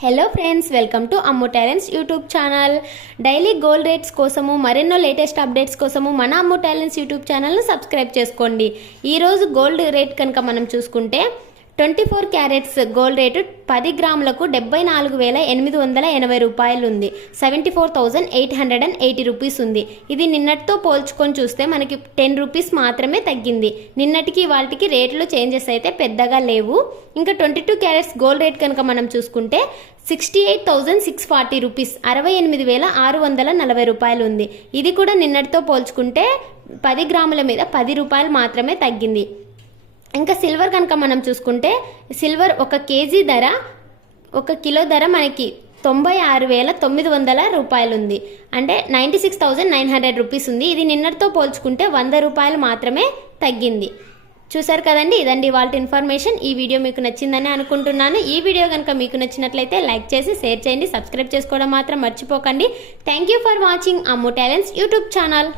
Hello friends, welcome to Ammu talents YouTube channel. Daily gold rates కోసము మరెన్నో latest updates కోసము మన అమ్ము talents YouTube ఛానల్ను సబ్స్క్రైబ్ చేసుకోండి. ఈరోజు గోల్డ్ రేట్ కనుక మనం చూసుకుంటే 24 క్యారెట్స్ గోల్డ్ రేటు 10 గ్రాములకు 74,880 రూపాయలు ఉంది. 74,880 రూపీస్ ఉంది. ఇది నిన్నటితో పోల్చుకొని చూస్తే మనకి 10 రూపీస్ మాత్రమే తగ్గింది. నిన్నటికి వాటికి రేట్లు చేంజెస్ అయితే పెద్దగా లేవు. ఇంకా 22 క్యారెట్స్ గోల్డ్ రేట్ కనుక మనం చూసుకుంటే 68,640 రూపీస్, 68,640 రూపాయలు ఉంది. ఇది కూడా నిన్నటితో పోల్చుకుంటే 10 గ్రాముల మీద 10 రూపాయలు మాత్రమే తగ్గింది. ఇంకా సిల్వర్ కనుక మనం చూసుకుంటే సిల్వర్ 1 కేజీ ధర 1 కిలో ధర మనకి 96,900 రూపాయలు ఉంది. అంటే 96,900 రూపీస్ ఉంది. ఇది నిన్నటితో పోల్చుకుంటే 100 రూపాయలు మాత్రమే తగ్గింది. చూసారు కదండి, ఇదండి వాళ్ళ ఇన్ఫర్మేషన్. ఈ వీడియో మీకు నచ్చిందని అనుకుంటున్నాను. ఈ వీడియో కనుక మీకు నచ్చినట్లయితే లైక్ చేసి షేర్ చేయండి. సబ్స్క్రైబ్ చేసుకోవడం మాత్రం మర్చిపోకండి. Thank you for watching Ammu talents YouTube channel.